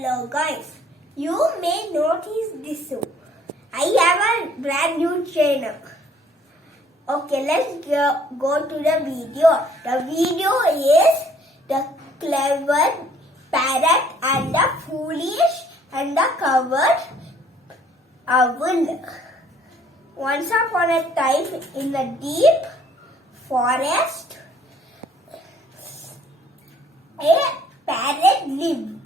Hello guys, you may notice this. I have a brand new channel. Okay, let's go to the video. The video is the clever parrot and the foolish and the covered owl. Once upon a time in a deep forest, a parrot lived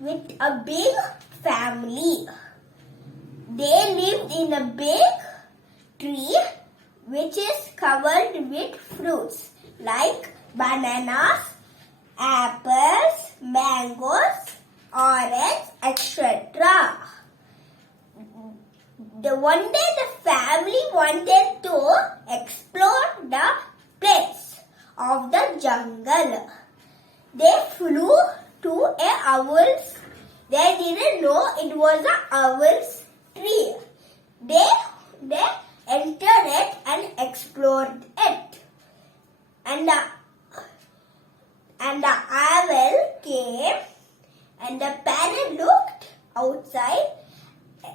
with a big family. They lived in a big tree which is covered with fruits like bananas, apples, mangoes, oranges, etc. One day the family wanted to explore the place of the jungle. They flew to a owl's. They didn't know it was an owl's tree. They entered it and explored it. And the owl came and the parrot looked outside.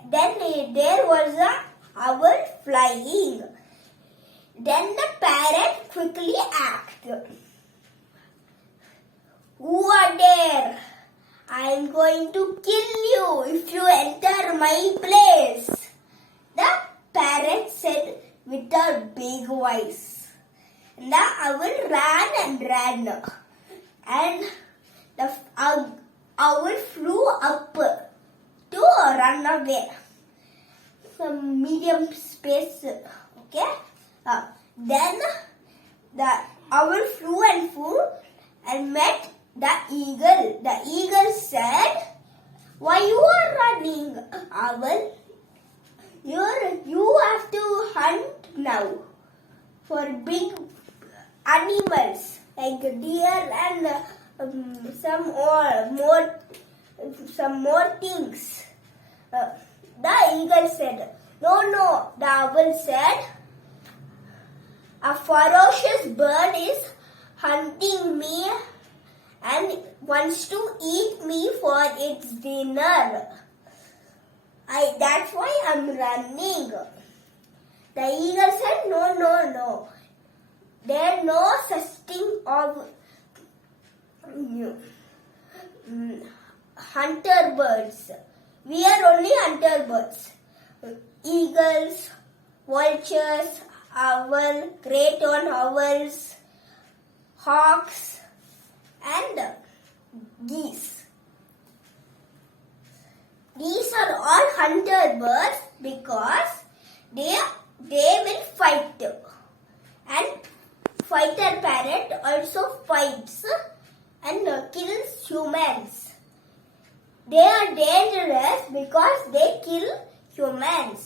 Then there was an owl flying. Then the parrot quickly asked, "Who are there? I am going to kill you if you enter my place," the parrot said with a big voice. The owl ran and ran, and the owl flew up to run away. Some medium space, okay? Then the owl flew and met the eagle. The eagle said, "Why you are running, owl? You have to hunt now for big animals like deer and some more things." The eagle said, No. The owl said, "A ferocious bird is hunting me and wants to eat me for its dinner. That's why I'm running." The eagle said, No. There's no such thing of hunter birds. We are only hunter birds. Eagles, vultures, owl, great horned owls, hawks, and geese. These are all hunter birds because they will fight. And fighter parrot also fights and kills humans. They are dangerous because they kill humans.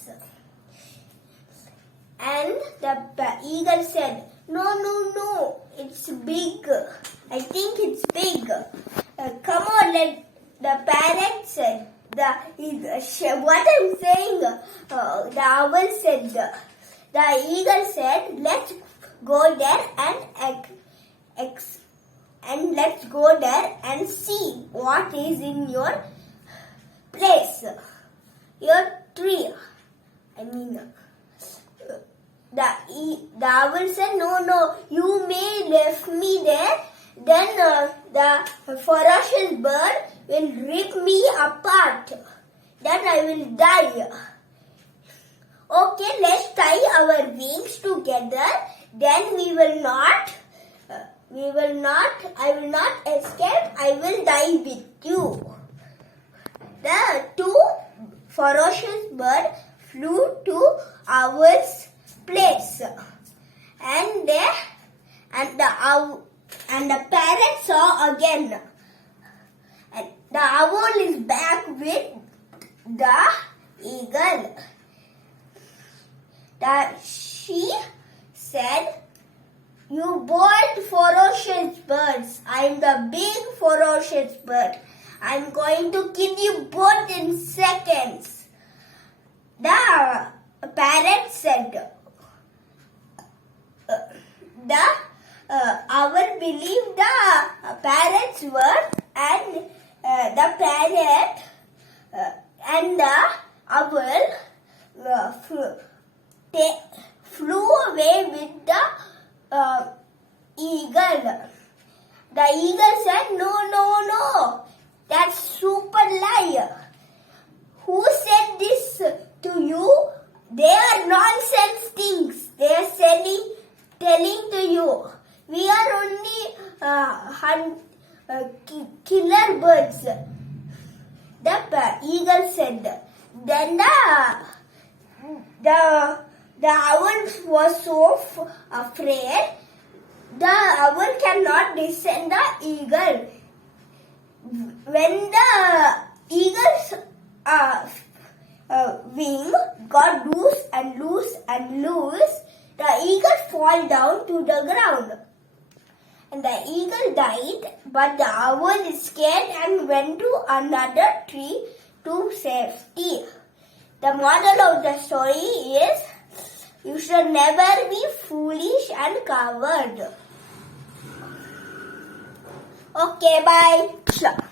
And the eagle said, No, it's big. I think it's big. Come on, the parrot said. What I'm saying, the owl said. The eagle said, "Let's go there and see what is in your place, your tree." The owl said, No, you may leave me there. Then the ferocious bird will rip me apart. Then I will die. Okay, let's tie our wings together. Then I will not escape. I will die with you. The two ferocious birds flew to owl's place, and the parrot saw again. And the owl is back with the eagle. She said, "You bold ferocious birds. I'm the big ferocious bird. I'm going to kill you both in seconds." The parrot said, the owl believed the parrot's word and the parrot and the owl flew away with the eagle. The eagle said, "No, no, no. That's super lie. Who said this to you? They are nonsense things. They are telling to you. We are only killer birds." The eagle said. Then the owl was so afraid. The owl cannot descend the eagle. When the eagle's wing got loose and loose and loose, the eagle fall down to the ground. And the eagle died, but the owl escaped and went to another tree to safety. The moral of the story is, you should never be foolish and coward. Okay, bye.